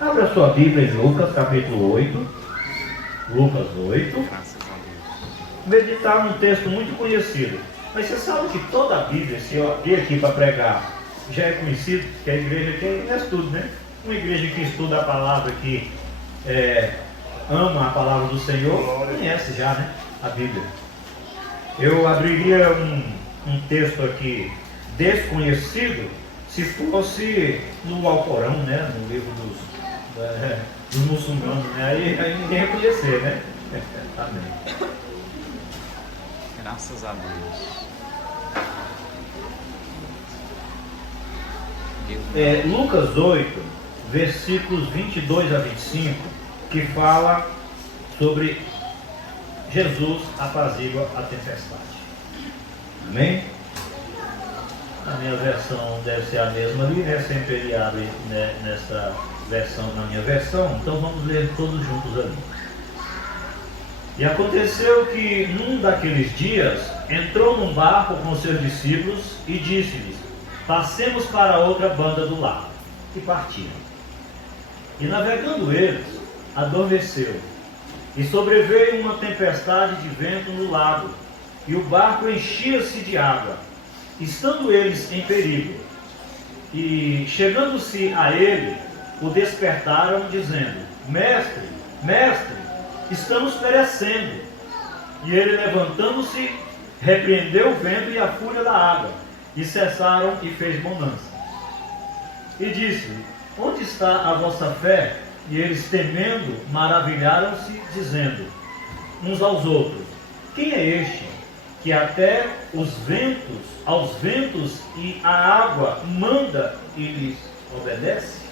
Abra sua Bíblia em Lucas, capítulo 8. Lucas 8. Meditar num texto muito conhecido. Mas você sabe que toda a Bíblia, se eu abrir aqui para pregar, já é conhecido, que a igreja aqui é estudo, né? Uma igreja que estuda a palavra, que ama a palavra do Senhor, conhece já, né? A Bíblia. Eu abriria um texto aqui desconhecido se fosse no Alcorão, né? No livro dos muçulmanos, né? Aí ninguém ia conhecer, né? Amém. Graças a Deus. Lucas 8, versículos 22 a 25, que fala sobre Jesus apazigua a tempestade. Amém? A minha versão deve ser a mesma ali, né? Sempre ele abre, né, nessa versão, na minha versão. Então vamos ler todos juntos ali. E aconteceu que num daqueles dias entrou num barco com seus discípulos e disse-lhes: passemos para a outra banda do lago. E partiram. E navegando eles, adormeceu. E sobreveio uma tempestade de vento no lago, e o barco enchia-se de água, estando eles em perigo. E chegando-se a ele, o despertaram, dizendo: Mestre, mestre, estamos perecendo. E ele, levantando-se, repreendeu o vento e a fúria da água, e cessaram, e fez bonança. E disse: onde está a vossa fé? E eles, temendo, maravilharam-se, dizendo uns aos outros: quem é este que até aos ventos e à água manda e lhes obedece?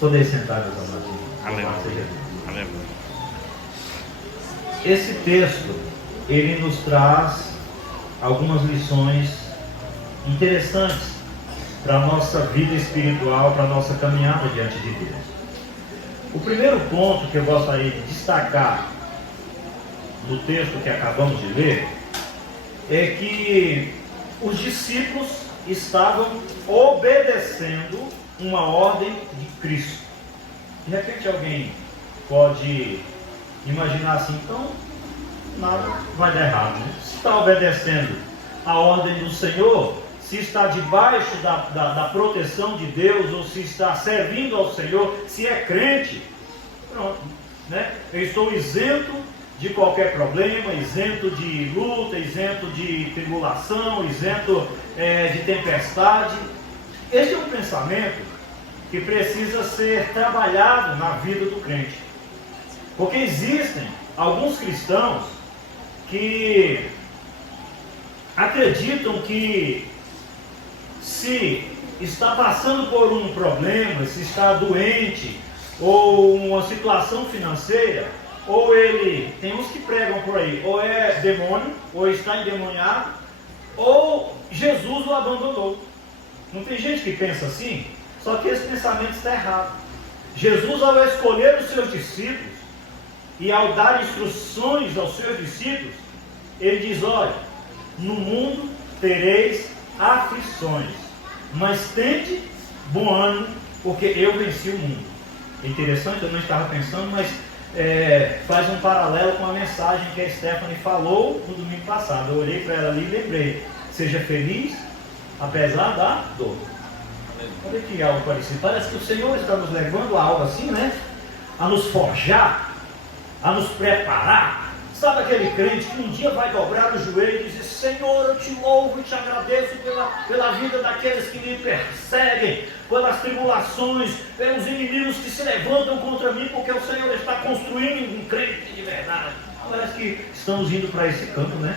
Podeis sentar, meus amados. Aleluia. Aleluia. Esse texto, ele nos traz algumas lições interessantes para a nossa vida espiritual, para a nossa caminhada diante de Deus. O primeiro ponto que eu gostaria de destacar no texto que acabamos de ler é que os discípulos estavam obedecendo uma ordem de Cristo. De repente alguém pode imaginar assim: então nada vai dar errado, né? Se está obedecendo a ordem do Senhor, se está debaixo da proteção de Deus, ou se está servindo ao Senhor, se é crente, pronto, né? Eu estou isento de qualquer problema, isento de luta, isento de tribulação, isento de tempestade. Esse é um pensamento que precisa ser trabalhado na vida do crente, porque existem alguns cristãos que acreditam que se está passando por um problema, se está doente, ou uma situação financeira, ou ele, tem uns que pregam por aí, ou é demônio, ou está endemoniado, ou Jesus o abandonou. Não tem gente que pensa assim? Só que esse pensamento está errado. Jesus, ao escolher os seus discípulos e ao dar instruções aos seus discípulos, ele diz: olha, no mundo tereis aflições, mas tende bom ânimo, porque eu venci o mundo. É interessante, eu não estava pensando, mas faz um paralelo com a mensagem que a Stephanie falou no domingo passado. Eu olhei para ela ali e lembrei: seja feliz apesar da dor. Olha que algo parecido. Parece que o Senhor está nos levando a algo assim, né? A nos forjar, a nos preparar. Sabe aquele crente que um dia vai dobrar o joelho e dizer: Senhor, eu te louvo e te agradeço pela vida daqueles que me perseguem, pelas tribulações, pelos inimigos que se levantam contra mim, porque o Senhor está construindo um crente de verdade. Parece que estamos indo para esse campo, né?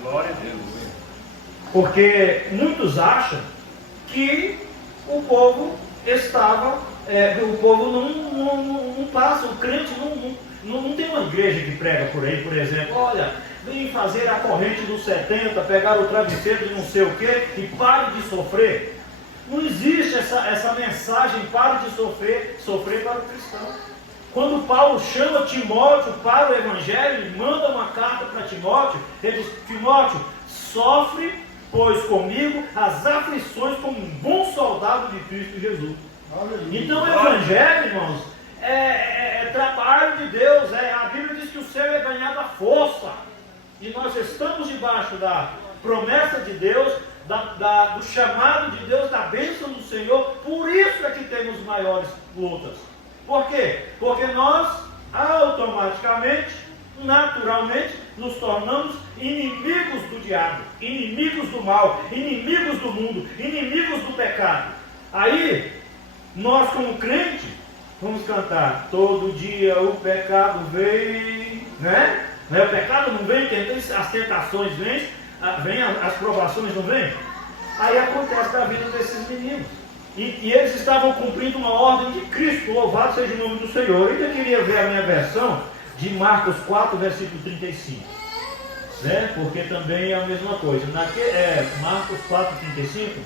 Glória a Deus. Porque muitos acham que o povo o povo não passa, o crente não tem uma igreja que prega por aí, por exemplo: olha, vem fazer a corrente dos 70, pegar o travesseiro de não sei o que e pare de sofrer. Não existe essa mensagem: pare de sofrer para o cristão. Quando Paulo chama Timóteo para o Evangelho, ele manda uma carta para Timóteo, ele diz: Timóteo, sofre, pois, comigo as aflições como um bom soldado de Cristo Jesus. Então o Evangelho, irmãos, é trabalho de Deus. A Bíblia diz que o céu é ganhado à força. E nós estamos debaixo da promessa de Deus, do chamado de Deus, da bênção do Senhor. Por isso é que temos maiores lutas. Por quê? Porque nós automaticamente, naturalmente, nos tornamos inimigos do diabo, inimigos do mal, inimigos do mundo, inimigos do pecado. Aí, nós como crente, vamos cantar: todo dia o pecado vem, né? O pecado não vem, as tentações vêm, as provações não vêm. Aí acontece da vida desses meninos. E eles estavam cumprindo uma ordem de Cristo. Louvado seja o nome do Senhor. Eu ainda queria ver a minha versão de Marcos 4, versículo 35. Né? Porque também é a mesma coisa. Marcos 4, 35.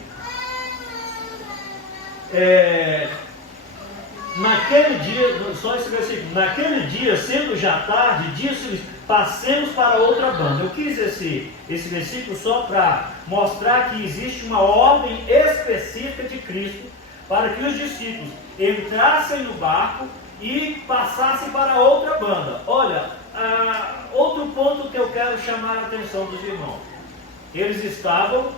Naquele dia, só esse versículo: naquele dia, sendo já tarde, disse-lhes: passemos para outra banda. Eu quis esse versículo só para mostrar que existe uma ordem específica de Cristo para que os discípulos entrassem no barco e passassem para outra banda. Olha, outro ponto que eu quero chamar a atenção dos irmãos: eles estavam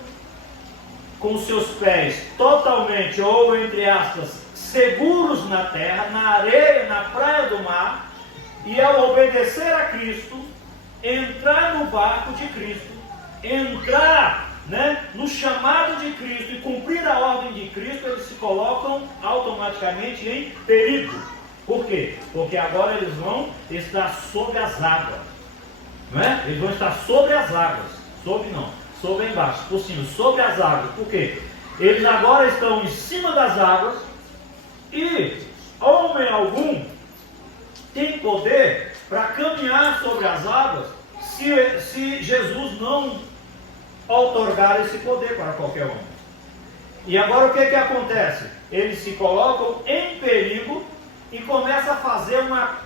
com seus pés totalmente, ou entre aspas, seguros na terra, na areia, na praia do mar, e ao obedecer a Cristo, entrar no barco de Cristo, entrar, no chamado de Cristo e cumprir a ordem de Cristo, eles se colocam automaticamente em perigo. Por quê? Porque agora eles vão estar sobre as águas, eles vão estar sobre as águas, sobre embaixo, por cima, sobre as águas. Por quê? Eles agora estão em cima das águas e homem algum tem poder para caminhar sobre as águas se Jesus não outorgar esse poder para qualquer homem. E agora o que acontece? Eles se colocam em perigo e começam a fazer uma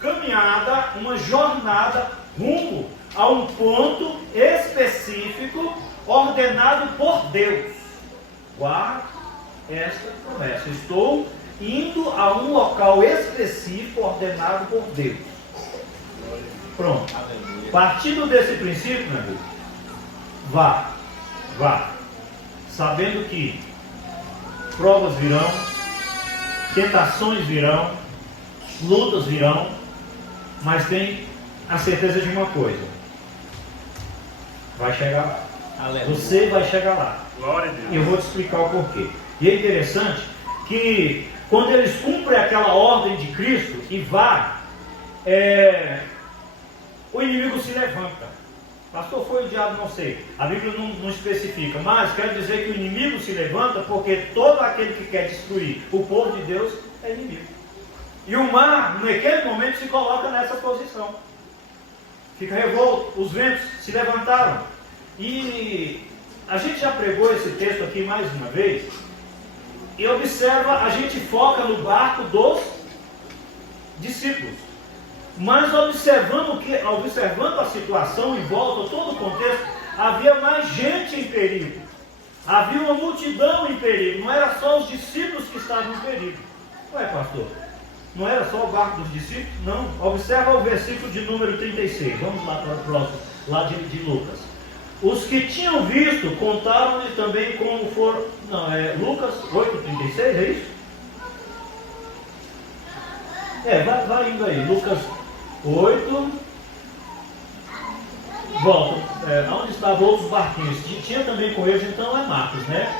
caminhada, uma jornada rumo a um ponto específico ordenado por Deus. Guarda esta promessa: estou indo a um local específico ordenado por Deus. Pronto. Partindo desse princípio, meu amigo, vá, sabendo que provas virão, tentações virão, lutas virão, mas tem a certeza de uma coisa: vai chegar lá. Aleluia. Você vai chegar lá. Glória a Deus. E eu vou te explicar o porquê. E é interessante que quando eles cumprem aquela ordem de Cristo e o inimigo se levanta. Pastor, foi o diabo? Não sei. A Bíblia não especifica, mas quer dizer que o inimigo se levanta porque todo aquele que quer destruir o povo de Deus é inimigo. E o mar, naquele momento, se coloca nessa posição. Fica revolto, os ventos se levantaram. E a gente já pregou esse texto aqui mais uma vez. E observa, a gente foca no barco dos discípulos. Mas observando a situação em volta, todo o contexto, havia mais gente em perigo. Havia uma multidão em perigo. Não era só os discípulos que estavam em perigo. Ué, pastor, não era só o barco dos discípulos? Não. Observa o versículo de número 36. Vamos lá para o próximo, lá de Lucas. Os que tinham visto contaram-lhe também como foram. Não, Lucas 8,36, é isso? Vai indo aí. Lucas 8. Volta. Onde estavam outros barquinhos? Tinha também com eles, então é Marcos, né?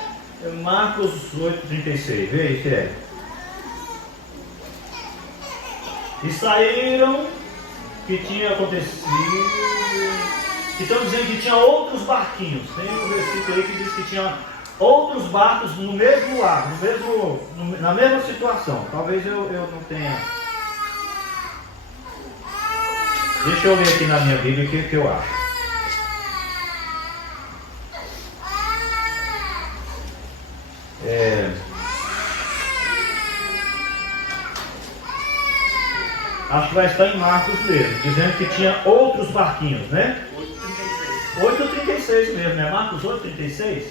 Marcos 8,36. Vê aí que é. E saíram, que tinha acontecido. Estão dizendo que tinha outros barquinhos. Tem um versículo aí que diz que tinha outros barcos no mesmo lar, na mesma situação. Talvez eu não tenha. Deixa eu ler aqui na minha Bíblia o que eu acho. Acho que vai estar em Marcos mesmo, dizendo que tinha outros barquinhos, né? 8,36 mesmo, né? Marcos 8,36?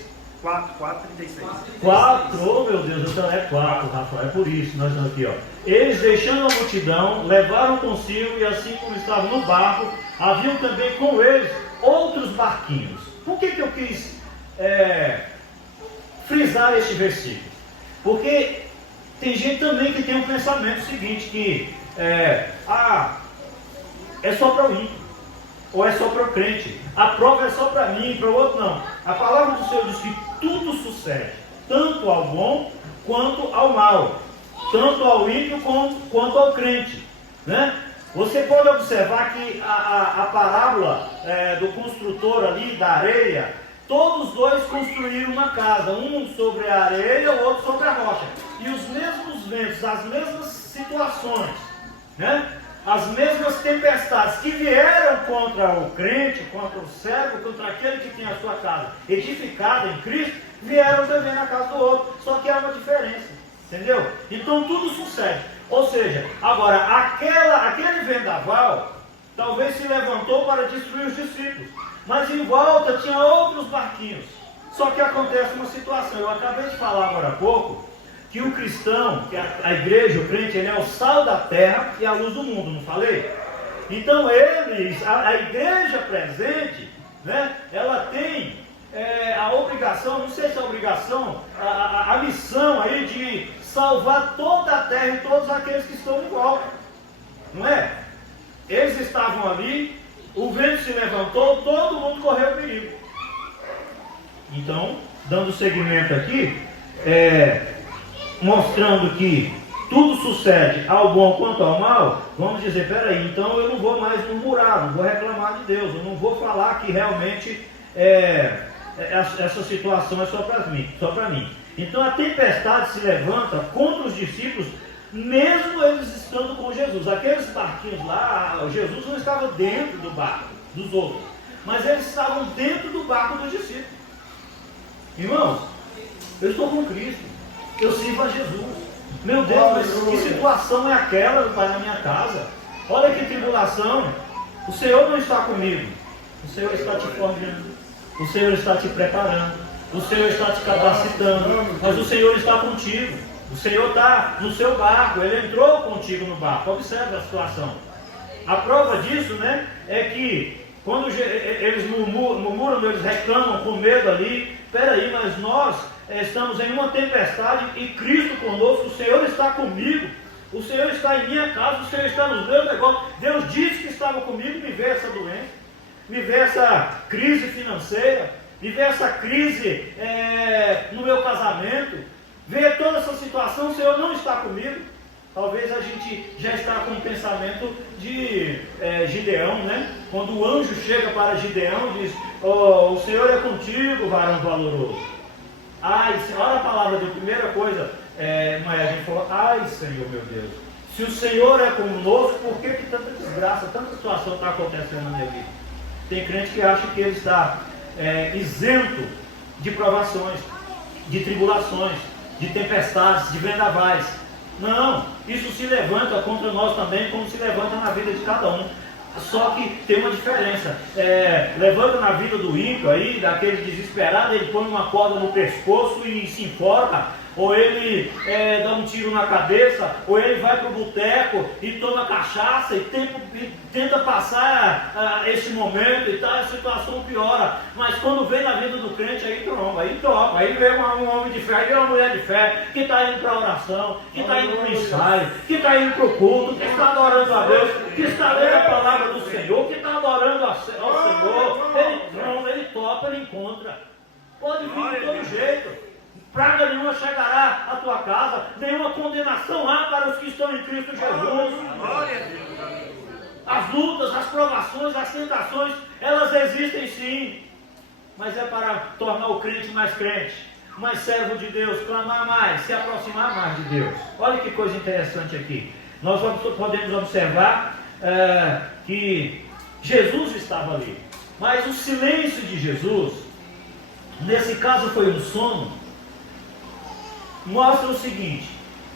4:36. 4, oh meu Deus, então é 4, Rafael, é por isso nós estamos aqui, ó. Eles, deixando a multidão, levaram consigo, e assim como estavam no barco, haviam também com eles outros barquinhos. Por que eu quis frisar este versículo? Porque tem gente também que tem um pensamento seguinte, que é só para o ímpio, ou é só para o crente, a prova é só para mim, para o outro não. A palavra do Senhor diz que tudo sucede, tanto ao bom quanto ao mal, tanto ao ímpio quanto ao crente, né? Você pode observar que a parábola do construtor ali, da areia, todos os dois construíram uma casa, um sobre a areia, o outro sobre a rocha, e os mesmos ventos, as mesmas situações, né? As mesmas tempestades que vieram contra o crente, contra o servo, contra aquele que tem a sua casa edificada em Cristo, vieram também na casa do outro, só que há uma diferença, entendeu? Então tudo sucede, ou seja, agora aquele vendaval talvez se levantou para destruir os discípulos, mas em volta tinha outros barquinhos. Só que acontece uma situação, eu acabei de falar agora há pouco, que o cristão, que a igreja, o crente, ele é o sal da terra e a luz do mundo, não falei? Então a igreja presente, né, ela tem a obrigação, não sei se é a obrigação, a missão aí de salvar toda a terra e todos aqueles que estão em volta, não é? Eles estavam ali, o vento se levantou, todo mundo correu perigo. Então, dando seguimento aqui, mostrando que tudo sucede ao bom quanto ao mal, vamos dizer, peraí, então eu não vou mais murmurar, não vou reclamar de Deus, eu não vou falar que realmente essa situação é só para mim. Então a tempestade se levanta contra os discípulos, mesmo eles estando com Jesus. Aqueles barquinhos lá, Jesus não estava dentro do barco dos outros, mas eles estavam dentro do barco dos discípulos. Irmãos, eu estou com Cristo, eu sirvo a Jesus. Meu Deus, mas que situação é aquela, Pai, na minha casa? Olha que tribulação. O Senhor não está comigo. O Senhor está te forjando. O Senhor está te preparando. O Senhor está te capacitando. Mas o Senhor está contigo. O Senhor está no seu barco. Ele entrou contigo no barco. Observe a situação. A prova disso, né, é que quando eles murmuram, eles reclamam com medo ali. Peraí, mas nós estamos em uma tempestade e Cristo conosco, o Senhor está comigo, o Senhor está em minha casa, o Senhor está nos meus negócios. Deus disse que estava comigo, me vê essa doença, me vê essa crise financeira, me vê essa crise no meu casamento, vê toda essa situação, o Senhor não está comigo. Talvez a gente já está com o pensamento de Gideão, né? Quando o anjo chega para Gideão e diz: o Senhor é contigo, varão valoroso. Ai, olha a palavra de primeira coisa, a gente falou: ai, Senhor, meu Deus, se o Senhor é conosco, por que tanta desgraça, tanta situação está acontecendo na minha vida? Tem crente que acha que ele está isento de provações, de tribulações, de tempestades, de vendavais. Não, isso se levanta contra nós também, como se levanta na vida de cada um. Só que tem uma diferença. Levanta na vida do ímpio aí, daquele desesperado, ele põe uma corda no pescoço e se enforca, ou ele dá um tiro na cabeça, ou ele vai para o boteco e toma cachaça e tenta passar esse momento e tal, a situação piora. Mas quando vem na vida do crente, aí troca, aí vem um homem de fé, aí vem uma mulher de fé, que está indo para a oração, que está indo para o ensaio, que está indo para o culto, que está adorando a Deus, que está lendo a palavra do Senhor, que está adorando ao Senhor. Ele topa, ele encontra. Pode vir de todo jeito. Praga nenhuma chegará à tua casa, nenhuma condenação há para os que estão em Cristo Jesus. As lutas, as provações, as tentações, elas existem sim, mas é para tornar o crente, mais servo de Deus, clamar mais, se aproximar mais de Deus. Olha que coisa interessante aqui. Nós podemos observar que Jesus estava ali, mas o silêncio de Jesus, nesse caso foi um sono, mostra o seguinte: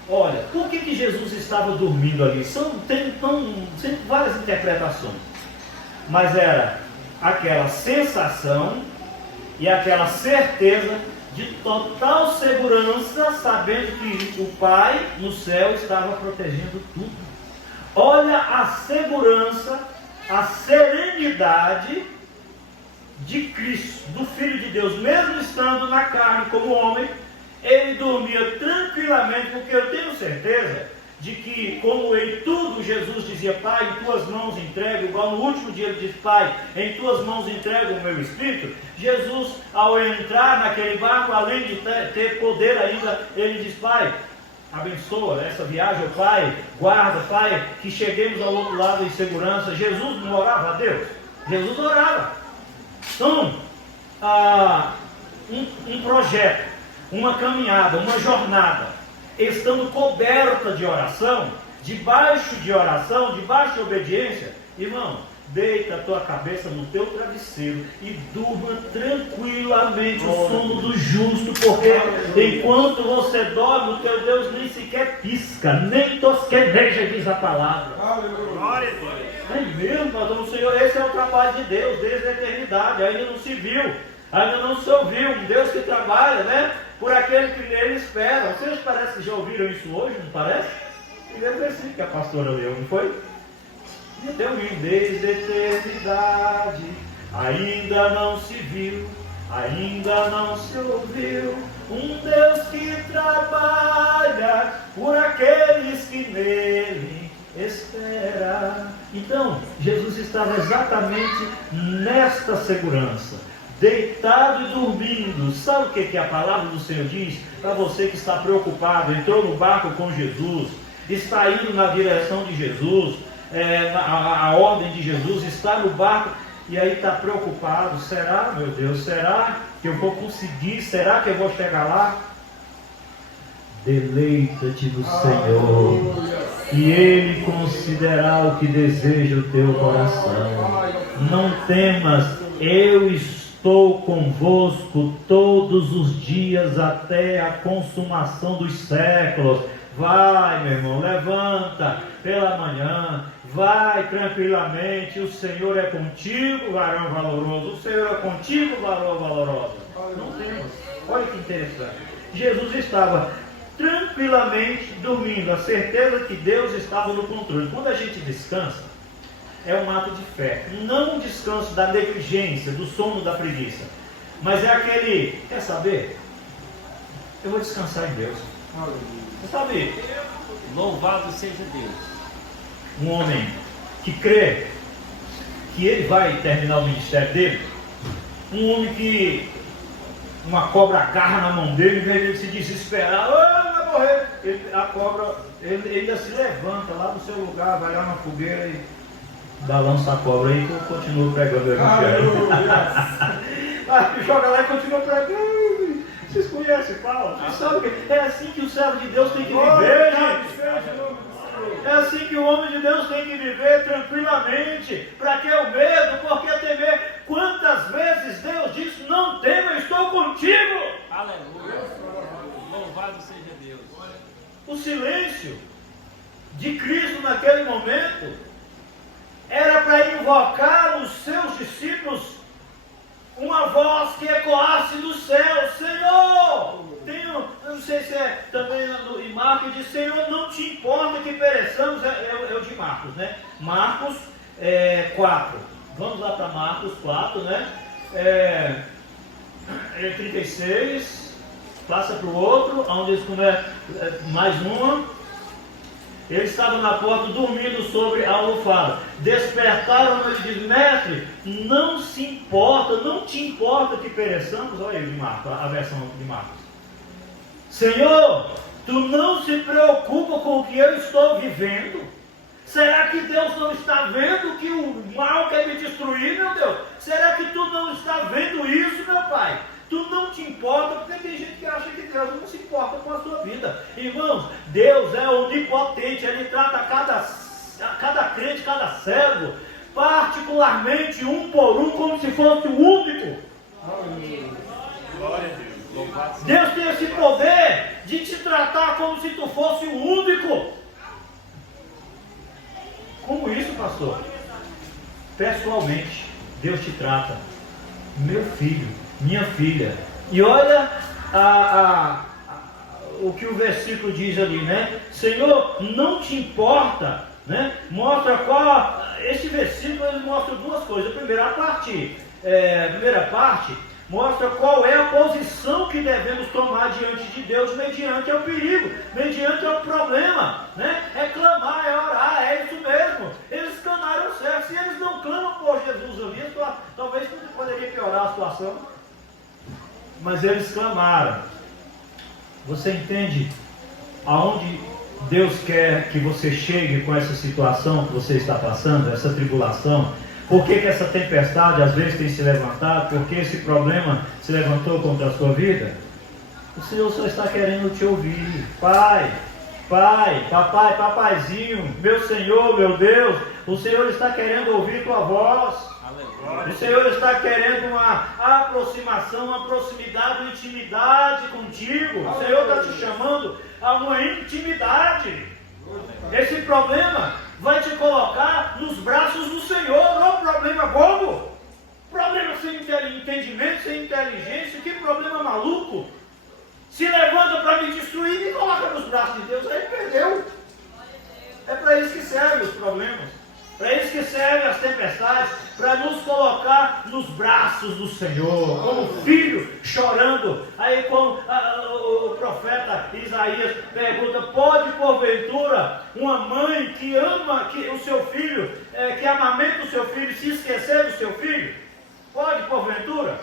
olha, por que Jesus estava dormindo ali? Tem várias interpretações, mas era aquela sensação e aquela certeza de total segurança, sabendo que o Pai no céu estava protegendo tudo. Olha a segurança, a serenidade de Cristo, do Filho de Deus, mesmo estando na carne como homem, ele dormia tranquilamente, porque eu tenho certeza de que, como em tudo Jesus dizia: Pai, em tuas mãos entrego, igual no último dia ele diz: Pai, em tuas mãos entrego o meu espírito. Jesus, ao entrar naquele barco, além de ter poder ainda, ele diz: Pai, abençoa essa viagem, Pai, guarda, Pai, que cheguemos ao outro lado em segurança. Jesus não orava a Deus? Jesus orava. Então, um projeto, uma caminhada, uma jornada, estando coberta de oração, debaixo de obediência, irmão, deita a tua cabeça no teu travesseiro e durma tranquilamente o sono do justo, porque enquanto você dorme, o teu Deus nem sequer pisca, nem tosqueneja, diz a palavra. Glória a Deus. É mesmo, pastor, o Senhor, esse é o trabalho de Deus desde a eternidade, ainda não se viu, ainda não se ouviu, um Deus que trabalha, né, por aquele que nele espera. Vocês parecem que já ouviram isso hoje, não parece? Primeiro versículo que a pastora leu, não foi? Desde a eternidade, ainda não se viu, ainda não se ouviu, um Deus que trabalha por aqueles que nele esperam. Então, Jesus estava exatamente nesta segurança, deitado e dormindo. Sabe o que a palavra do Senhor diz? Para você que está preocupado, entrou no barco com Jesus, está indo na direção de Jesus, a ordem de Jesus, está no barco e aí está preocupado: será, meu Deus, será que eu vou conseguir? Será que eu vou chegar lá? Deleita-te no Senhor e Ele considerará o que deseja o teu coração. Não temas, eu estou convosco todos os dias até a consumação dos séculos. Vai, meu irmão, levanta pela manhã, vai tranquilamente, o Senhor é contigo, varão valoroso, o Senhor é contigo, varão valorosa. Não temos. Olha que interessante. Jesus estava tranquilamente dormindo, a certeza que Deus estava no controle. Quando a gente descansa, é um ato de fé, não um descanso da negligência, do sono, da preguiça, mas é aquele: quer saber? Eu vou descansar em Deus. Você sabe, Louvado seja Deus. um homem que crê que ele vai terminar o ministério dele, um homem que uma cobra agarra na mão dele, em vez de ele se desesperar, vai morrer, a cobra, ele ainda se levanta lá do seu lugar, vai lá na fogueira e balança a cobra aí, que eu continuo pregando o evangelho. Joga lá e continua pregando. Vocês conhecem Paulo? Vocês sabem que é assim que o servo de Deus tem que viver, gente. É assim que o homem de Deus tem que viver tranquilamente. Para que o medo? Por que temer? Quantas vezes Deus disse: não tema, eu estou contigo. Aleluia. Louvado seja Deus. O silêncio de Cristo naquele momento era para invocar nos seus discípulos uma voz que ecoasse do céu: Senhor, eu não sei se é também em Marcos, diz: Senhor, não te importa que pereçamos. É o de Marcos, né? Marcos 4. Vamos lá para Marcos 4, né? 36. Passa para o outro, onde eles começam, mais uma. Ele estava na porta dormindo sobre a almofada. Despertaram e diz: mestre, não te importa que pereçamos. Olha aí de Marcos, a versão de Marcos. Senhor, tu não se preocupa com o que eu estou vivendo? Será que Deus não está vendo que o mal quer me destruir, meu Deus? Será que tu não está vendo isso, meu Pai? Tu não te importa, porque tem gente que acha que Deus não se importa com a sua vida. Irmãos, Deus é onipotente, Ele trata cada crente, cada servo, particularmente um por um, como se fosse o único. Glória a Deus. Deus tem esse poder de te tratar como se tu fosse o único. Como isso, pastor? Pessoalmente, Deus te trata: meu filho, minha filha. E olha o que o versículo diz ali, né? Senhor, não te importa, né? Mostra qual. Esse versículo ele mostra duas coisas. A primeira parte mostra qual é a posição que devemos tomar diante de Deus mediante ao perigo, mediante ao problema, né? É clamar, é orar, é isso mesmo. Eles clamaram certo. Se eles não clamam por Jesus ali, talvez poderia piorar a situação. Mas eles clamaram. Você entende aonde Deus quer que você chegue com essa situação que você está passando, essa tribulação? Por que essa tempestade às vezes tem se levantado? Por que esse problema se levantou contra a sua vida? O Senhor só está querendo te ouvir. Pai, papai, papaizinho, meu Senhor, meu Deus, o Senhor está querendo ouvir tua voz. O Senhor está querendo uma aproximação, uma proximidade, uma intimidade contigo. O Senhor está te chamando a uma intimidade. Esse problema vai te colocar nos braços do Senhor. Não é um problema bobo, problema sem entendimento, sem inteligência. Que problema maluco. Se levanta para me destruir e me coloca nos braços de Deus. Aí perdeu. É para isso que servem os problemas. Para isso que servem as tempestades, para nos colocar nos braços do Senhor, como filho chorando. Aí como o profeta Isaías pergunta, pode porventura uma mãe que ama o seu filho, que amamenta o seu filho, se esquecer do seu filho? Pode porventura?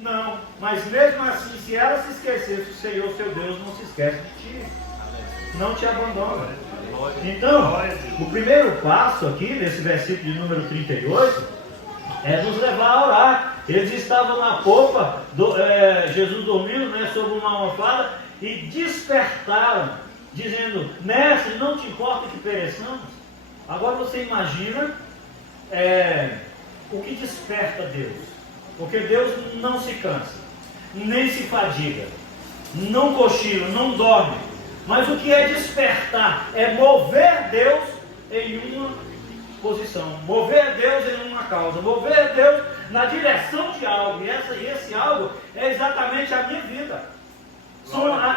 Não, mas mesmo assim, se ela se esquecesse, o Senhor, seu Deus, não se esquece de ti, não te abandona. Então, o primeiro passo aqui, nesse versículo de número 38, é nos levar a orar. Eles estavam na popa, Jesus dormindo, né, sobre uma almofada, e despertaram, dizendo, mestre, não te importa que pereçamos? Agora você imagina o que desperta Deus. Porque Deus não se cansa, nem se fadiga, não cochila, não dorme. Mas o que é despertar? É mover Deus em uma posição, mover Deus em uma causa, mover Deus na direção de algo. E esse algo é exatamente a minha vida.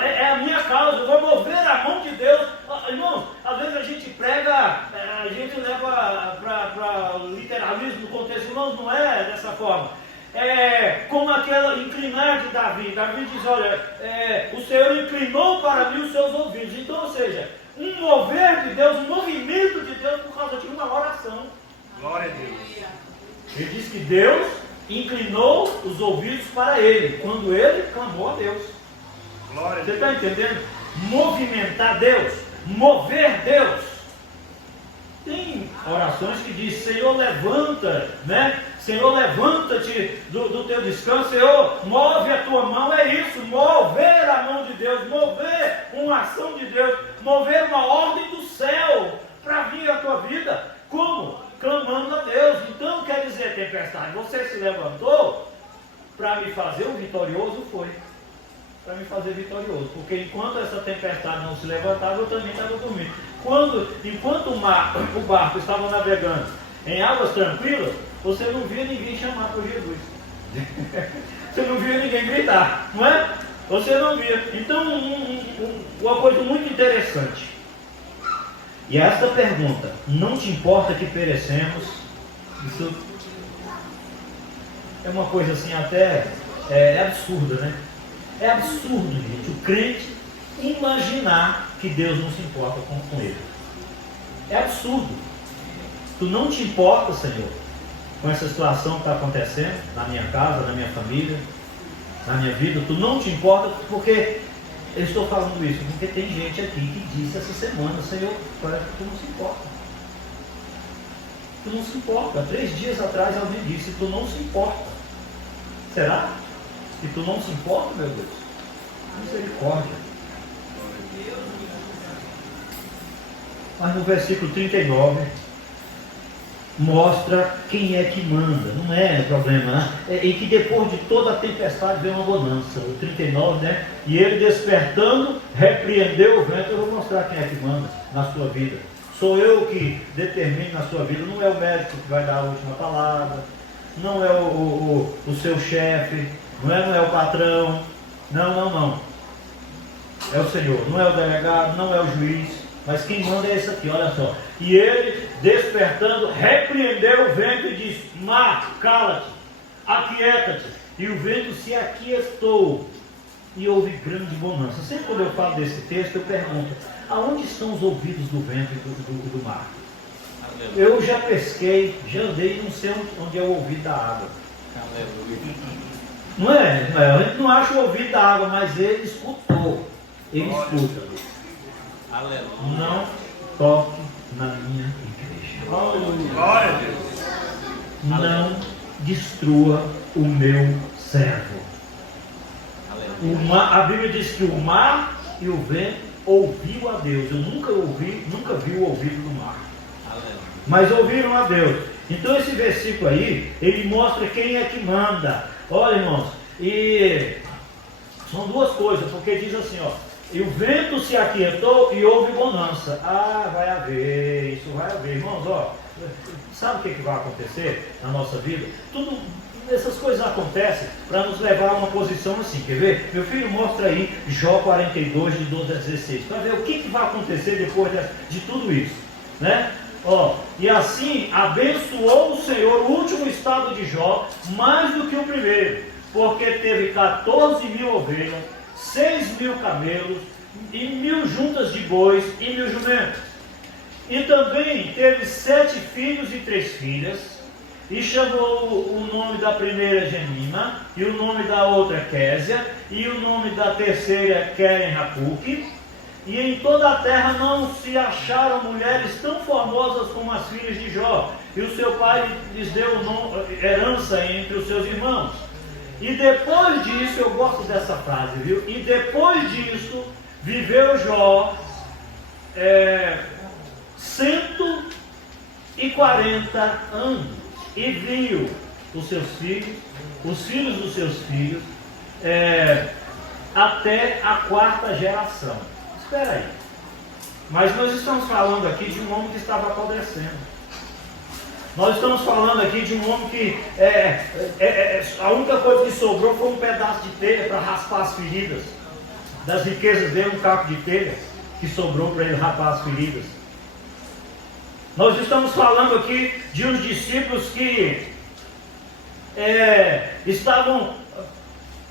É a minha causa. Eu vou mover a mão de Deus. Irmãos, às vezes a gente prega, a gente leva para literalismo no contexto. Irmãos, não é dessa forma. Como aquela inclinar de Davi. Davi diz, olha, o Senhor inclinou para mim os seus ouvidos. Então, ou seja, um mover de Deus, um movimento de Deus por causa de uma oração. Glória a Deus. Ele diz que Deus inclinou os ouvidos para ele, quando ele clamou a Deus. Glória a Deus. Você está entendendo? Movimentar Deus, mover Deus. Tem orações que diz, Senhor, levanta, né? Senhor, levanta-te do teu descanso. Senhor, move a tua mão. É isso, mover a mão de Deus, mover uma ação de Deus, mover uma ordem do céu para vir a tua vida. Como? Clamando a Deus. Então quer dizer, tempestade, você se levantou para me fazer um vitorioso? Foi para me fazer vitorioso, porque enquanto essa tempestade não se levantava, eu também estava dormindo. Enquanto o barco estava navegando em águas tranquilas, você não via ninguém chamar por Jesus. Você não via ninguém gritar, não é? Você não via. Então, uma coisa muito interessante. E esta pergunta, não te importa que perecemos? Isso é uma coisa assim até absurda, né? É absurdo, gente, o crente imaginar que Deus não se importa com ele. É absurdo. Tu não te importa, Senhor, com essa situação que está acontecendo na minha casa, na minha família, na minha vida. Tu não te importa, porque eu estou falando isso, porque tem gente aqui que disse essa semana, Senhor, parece que tu não se importa. Tu não se importa. Há 3 dias atrás alguém disse, tu não se importa. Será? E tu não se importa, meu Deus? Misericórdia. Mas no versículo 39 mostra quem é que manda. Não é problema, né? E que depois de toda a tempestade vem uma bonança. O 39, né? E ele despertando, repreendeu o vento. Eu vou mostrar quem é que manda na sua vida. Sou eu que determino na sua vida. Não é o médico que vai dar a última palavra. Não é o seu chefe. Não é o patrão, Não. É o Senhor, não é o delegado, não é o juiz, mas quem manda é esse aqui, olha só. E ele, despertando, repreendeu o vento e disse: mar, cala-te, aquieta-te. E o vento se aquietou e houve grande bonança. Sempre quando eu falo desse texto, eu pergunto: aonde estão os ouvidos do vento e do mar? Eu já pesquei, já andei, não sei onde é o ouvido da água. Não é? A gente não acha o ouvido da água, mas ele escutou. Ele escuta. Não toque na minha igreja. Glória a Deus. Não destrua o meu servo. A Bíblia diz que o mar e o vento ouviu a Deus. Eu nunca vi o ouvido do mar. Mas ouviram a Deus. Então esse versículo aí, ele mostra quem é que manda. Olha, irmãos, e são duas coisas, porque diz assim, ó: e o vento se aquietou e houve bonança. Vai haver, isso vai haver. Irmãos, ó, sabe o que vai acontecer na nossa vida? Essas coisas acontecem para nos levar a uma posição assim, quer ver? Meu filho, mostra aí Jó 42, de 12 a 16, para ver o que vai acontecer depois de tudo isso, né? Ó, e assim abençoou o Senhor o último estado de Jó mais do que o primeiro, porque teve 14.000 ovelhas, 6.000 camelos, e 1.000 juntas de bois e 1.000 jumentos. E também teve 7 filhos e 3 filhas, e chamou o nome da primeira Gemima, e o nome da outra Késia, e o nome da terceira Queren-Hapuque. E em toda a terra não se acharam mulheres tão formosas como as filhas de Jó, e o seu pai lhes deu herança entre os seus irmãos. E depois disso, eu gosto dessa frase, viu? E depois disso, viveu Jó 140 anos, e viu os seus filhos, os filhos dos seus filhos, até a 4ª geração. Espera aí, mas nós estamos falando aqui de um homem que estava apodrecendo. Nós estamos falando aqui de um homem que a única coisa que sobrou foi um pedaço de telha para raspar as feridas. Das riquezas dele, um caco de telha que sobrou para ele raspar as feridas. Nós estamos falando aqui de uns discípulos que estavam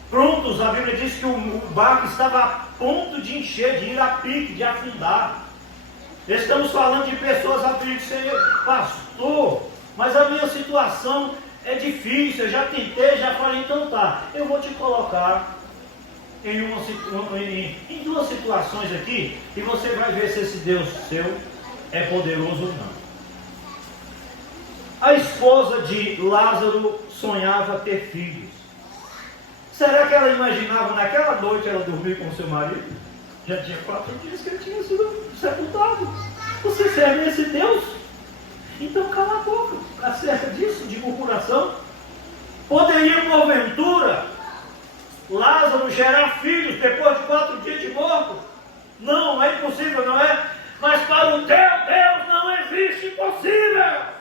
prontos. A Bíblia diz que o barco estava a ponto de encher, de ir a pique, de afundar. Estamos falando de pessoas aflitas, Senhor, pastor, mas a minha situação é difícil, eu já tentei, já falei, então tá, eu vou te colocar em duas situações aqui, e você vai ver se esse Deus seu é poderoso ou não. A esposa de Lázaro sonhava ter filhos. Será que ela imaginava naquela noite ela dormir com seu marido? Já tinha 4 dias que ele tinha sido sepultado. Você serve esse Deus? Então cala a boca acerca disso, de murmuração. Poderia, porventura, Lázaro gerar filhos depois de 4 dias de morto? Não, é impossível, não é? Mas para o teu Deus não existe impossível.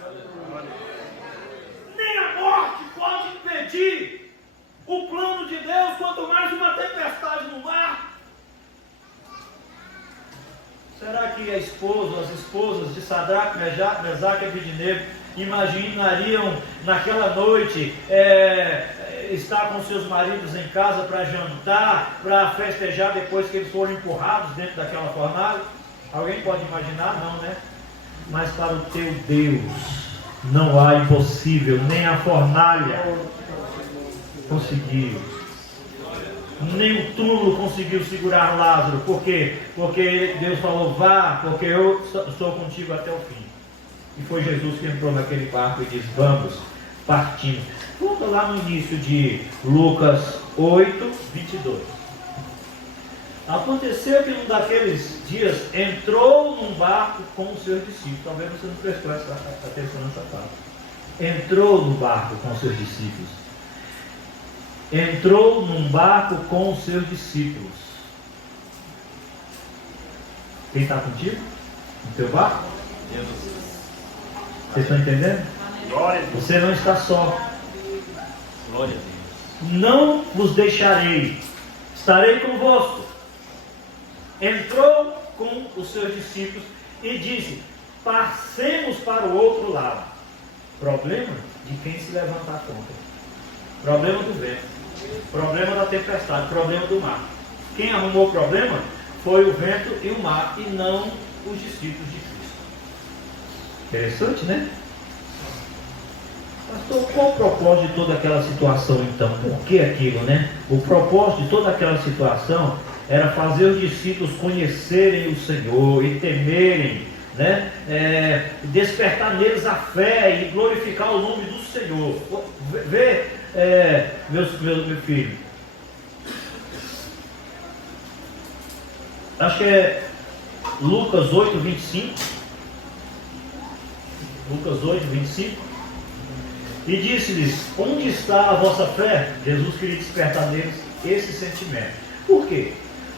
Nem a morte pode impedir o plano de Deus, quanto mais uma tempestade no mar. Será que as esposas de Sadraque, Mesaque e Abednego imaginariam naquela noite estar com seus maridos em casa para jantar, para festejar depois que eles foram empurrados dentro daquela fornalha? Alguém pode imaginar? Não, né? Mas para o teu Deus não há impossível, nem a fornalha conseguiu, nem o túmulo conseguiu segurar Lázaro. Por quê? Porque Deus falou: vá, porque eu estou contigo até o fim. E foi Jesus que entrou naquele barco e disse: vamos, partimos. Volta lá no início de Lucas 8, 22. Aconteceu que num daqueles dias entrou num barco com os seus discípulos. Talvez você não prestou atenção nessa parte. Entrou no barco com os seus discípulos. Entrou num barco com os seus discípulos. Quem está contigo? No teu barco? Vocês estão entendendo? Glória a Deus. Você não está só. Glória a Deus. Não vos deixarei, estarei convosco. Entrou com os seus discípulos e disse: passemos para o outro lado. Problema de quem se levantar contra. Problema do vento. Problema da tempestade. Problema do mar. Quem arrumou o problema foi o vento e o mar, e não os discípulos de Cristo. Interessante, né? Pastor, qual o propósito de toda aquela situação então? Por que aquilo, né? O propósito de toda aquela situação era fazer os discípulos conhecerem o Senhor e temerem, né? Despertar neles a fé e glorificar o nome do Senhor. Vê, meu filho, acho que é Lucas 8, 25. Lucas 8, 25. E disse-lhes: onde está a vossa fé? Jesus queria despertar neles esse sentimento. Por quê?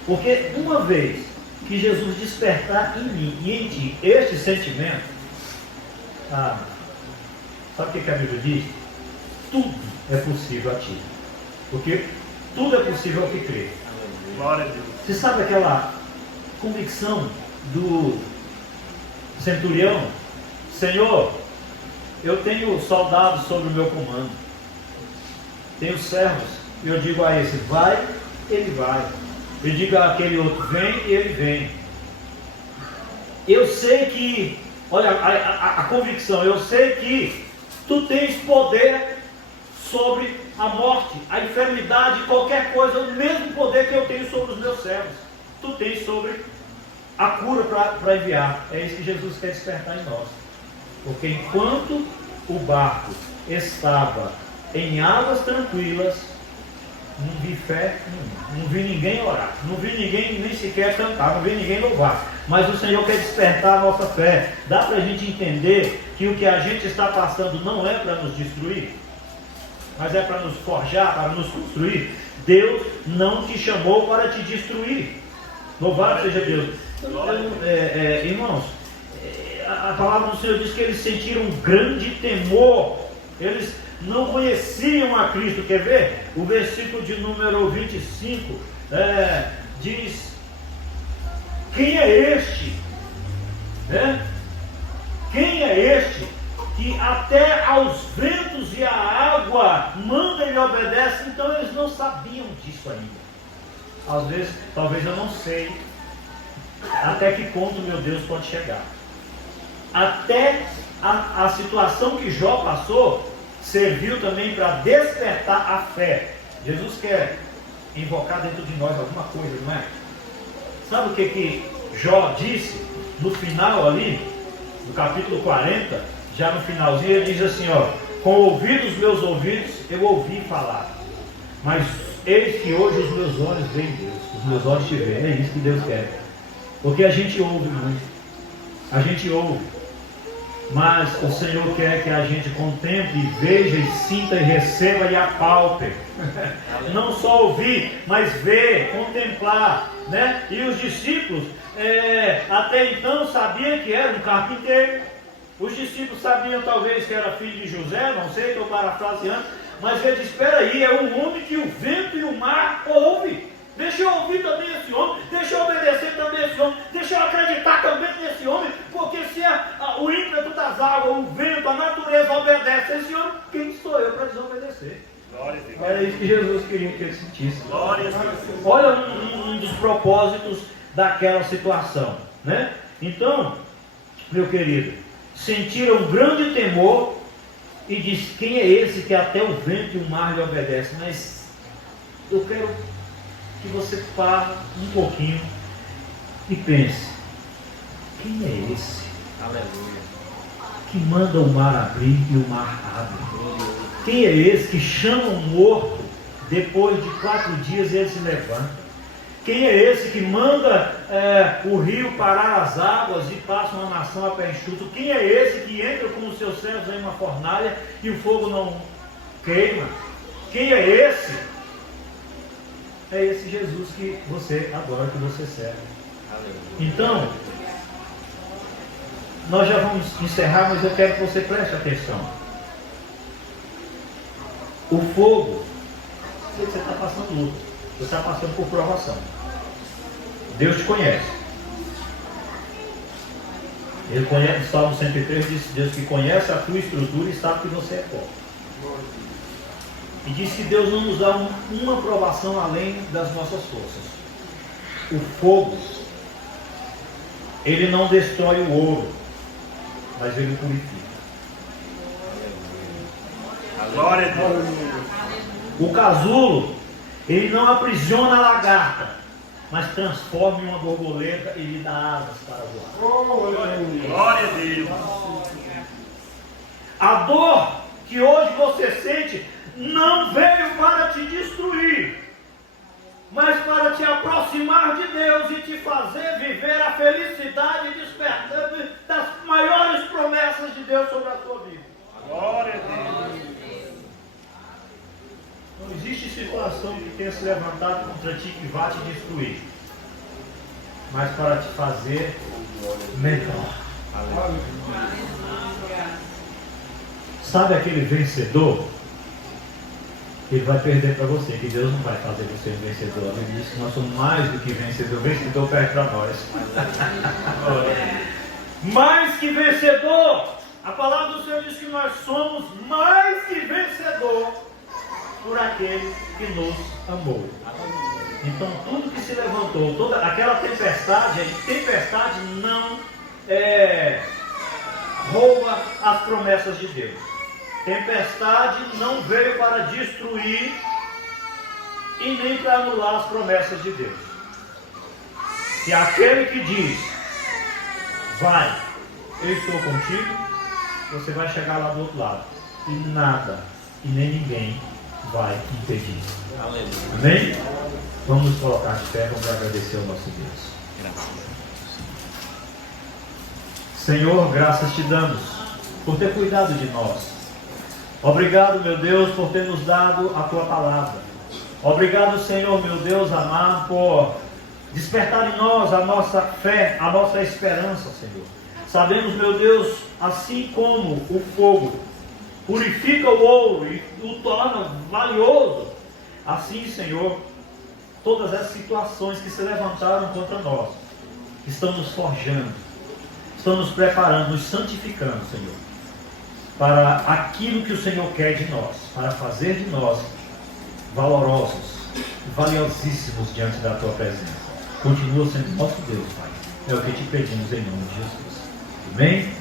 Porque uma vez que Jesus despertar em mim e em ti este sentimento, sabe o que a Bíblia diz? Tudo é possível a ti. Porque tudo é possível ao que crê. Glória a Deus. Você sabe aquela convicção do centurião? Senhor, eu tenho soldados sob o meu comando, tenho servos, e eu digo a esse: vai, ele vai. Eu digo àquele outro: vem, ele vem. Eu sei que, olha a convicção, eu sei que tu tens poder sobre a morte, a enfermidade, qualquer coisa, o mesmo poder que eu tenho sobre os meus servos, tu tens sobre a cura para enviar. É isso que Jesus quer despertar em nós. Porque enquanto o barco estava em águas tranquilas, não vi fé nenhuma, não vi ninguém orar, não vi ninguém nem sequer cantar, não vi ninguém louvar. Mas o Senhor quer despertar a nossa fé. Dá para a gente entender que o que a gente está passando não é para nos destruir, mas é para nos forjar, para nos construir. Deus não te chamou para te destruir. Louvado seja Deus. Irmãos, a palavra do Senhor diz que eles sentiram um grande temor. Eles não conheciam a Cristo. Quer ver? O versículo de número 25 diz: quem é este? Quem é este que até aos ventos e à água manda e lhe obedece? Então eles não sabiam disso ainda. Às vezes, talvez eu não sei até que ponto meu Deus pode chegar. Até a situação que Jó passou serviu também para despertar a fé. Jesus quer invocar dentro de nós alguma coisa, não é? Sabe o que Jó disse no final ali, no capítulo 40, já no finalzinho, ele diz assim: com o ouvido dos meus ouvidos eu ouvi falar, mas eis que hoje os meus olhos veem Deus, os meus olhos te veem. É isso que Deus quer. Porque a gente ouve muito, a gente ouve, mas o Senhor quer que a gente contemple, veja e sinta e receba e apalpe. Não só ouvir, mas ver, contemplar, né? E os discípulos até então sabiam que era um carpinteiro. Os discípulos sabiam talvez que era filho de José, não sei, estou parafraseando, mas ele diz: espera aí, é um homem que o vento e o mar ouve. Deixa eu ouvir também esse homem, deixa eu obedecer também esse homem, deixa eu acreditar também nesse homem, porque se o ímpeto das águas, o vento, a natureza obedece a esse homem, quem sou eu para desobedecer? Era isso que Jesus queria que ele sentisse. Olha um dos propósitos daquela situação, né? Então, meu querido, sentiram um grande temor e diz: quem é esse que até o vento e o mar lhe obedecem? Mas eu quero que você pare um pouquinho e pense: quem é esse? Aleluia. Que manda o mar abrir e o mar abre? Quem é esse que chama o morto depois de 4 dias e ele se levanta? Quem é esse que manda o rio parar as águas e passa uma nação a pé enxuto? Quem é esse que entra com os seus servos em uma fornalha e o fogo não queima? Quem é esse? É esse Jesus que você adora, que você serve. Então, nós já vamos encerrar, mas eu quero que você preste atenção. O fogo, sei que você está passando luta. Você está passando por provação. Deus te conhece. Ele conhece, Salmo 103 diz: Deus que conhece a tua estrutura e sabe que você é pobre. E diz que Deus não nos dá uma provação além das nossas forças. O fogo, ele não destrói o ouro, mas ele purifica. Glória a Deus. O casulo, ele não aprisiona a lagarta, mas transforma em uma borboleta e lhe dá asas para voar. Glória a Deus. A dor que hoje você sente não veio para te destruir, mas para te aproximar de Deus e te fazer viver a felicidade e despertar das maiores promessas de Deus sobre a sua vida. Glória a Deus. Não existe situação que tenha se levantado contra ti que vá te destruir, mas para te fazer melhor. Sabe aquele vencedor? Ele vai perder para você, que Deus não vai fazer você um vencedor. Ele disse que nós somos mais do que vencedor. Vencedor perde para nós. Mais que vencedor. A palavra do Senhor diz que nós somos mais que vencedor por aquele que nos amou. Então tudo que se levantou, toda aquela tempestade não rouba as promessas de Deus. Tempestade não veio para destruir e nem para anular as promessas de Deus. E aquele que diz: vai, eu estou contigo, você vai chegar lá do outro lado. E nada, e nem ninguém vai impedir. Aleluia. Amém? Vamos nos colocar de pé, vamos agradecer ao nosso Deus. Graças Senhor, graças te damos por ter cuidado de nós. Obrigado, meu Deus, por ter nos dado a tua palavra. Obrigado, Senhor, meu Deus amado, por despertar em nós a nossa fé, a nossa esperança, Senhor. Sabemos, meu Deus, assim como o fogo purifica o ouro e o torna valioso, assim, Senhor, todas as situações que se levantaram contra nós estão nos forjando, estão nos preparando, nos santificando, Senhor, para aquilo que o Senhor quer de nós, para fazer de nós valorosos, valiosíssimos diante da tua presença. Continua sendo nosso Deus, Pai. É o que te pedimos em nome de Jesus. Amém?